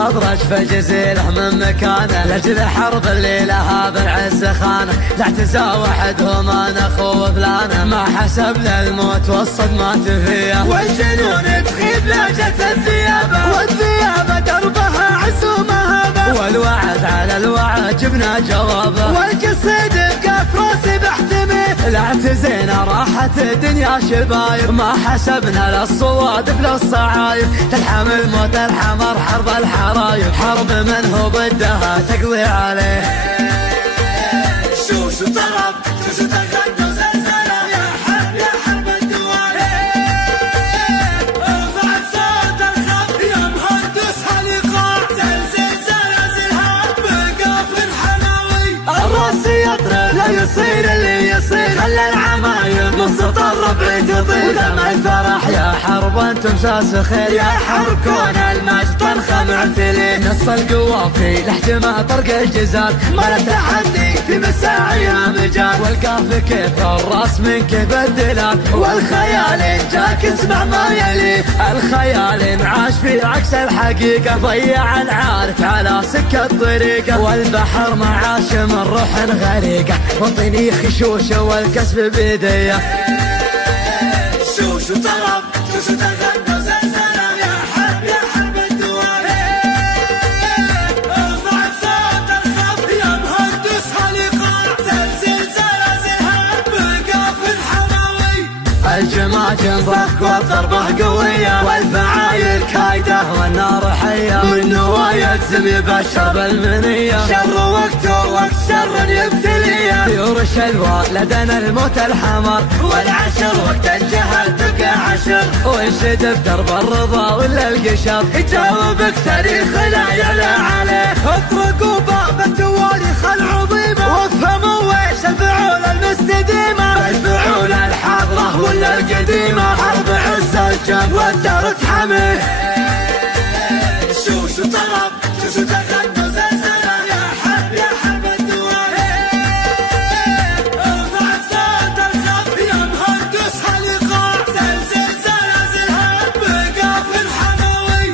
الخضرج فجزيله من مكانه، لاجل حرب الليله هذا العز خانه، لا اعتزى وحدهم انا اخو فلانه، ما حسبنا الموت والصدمات فيه، والجنون تخيب لاجت الثيابه، والثيابه دربها عز ومهابه، والوعد على الوعد جبنا جوابه، والقصيد بكف راسي بحتمي، لا اعتزينا راحت الدنيا شبايب، ما حسبنا للصواد للصعايب، تلحم الموت الحمر حرب الحرايب، حرب من هو بدها تقضي عليه. شوشو طرب شوشو تغنى زلزلة، يا حرب الدوال، ارفع صوت الخط يا مهندس هالإيقاع، زلزل زلازلها بقاف الحناوي، الراس يطرب لا يصير اللي يصير، خلى العمايم نص الربع تطير، ودم الفرح يا حرب انتم ساسخين، يا حرب كون المجد طنخه معتلين، نص القوافي لاحتماء طرق الجزال، ما له تحدي في مساعيها مجال، والقاف كيف الراس من كيف الدلال، والخيال جاك اسمع ما يلي، الخيال عاش في عكس الحقيقة، ضيع العارف على سكة طريقه، والبحر ما عاش من روح غريقه، وطني خشوشه والكسب بيديه. شوشو طرب شوشو تغنى زلزلة، يا حرب الدوال، ارفع صوت الخط يا مهندس هالإيقاع، زلزل زلازلها بقاف الحناوي، الجماجم ضخ والضربة قوية، والفعايل كايدة والنار حية، من نوايا تزم بشر بالمنية، شر وقته وقت شر يبتليه، طيور الشلوى لدنا الموت الحمر، والعشر وقت الجهل تقع عشر، وانشد بدرب الرضا ولا القشر، يجاوبك تاريخ لا يلا عليه، اطرقوا باب التواريخ العظيمة، وافهموا ويش الفعول المستديمة، الفعول الحاضرة ولا القديمة، حرب عز الجنب والدار تحميه. شوشو طرب شوشو تغنى زلزلة، يا حرب الدوال، ارفع صوت الخط يا مهندس هالإيقاع، زلزل زلازلها بقاف الحناوي،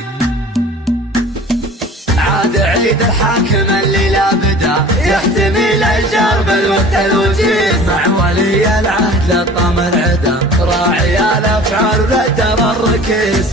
عاد عيد الحاكم اللي لا بدا، يحتمي الجار بالوقت الوجيز، مع ولي العهد للطم العدا، راعي الافعال والدر الركيز.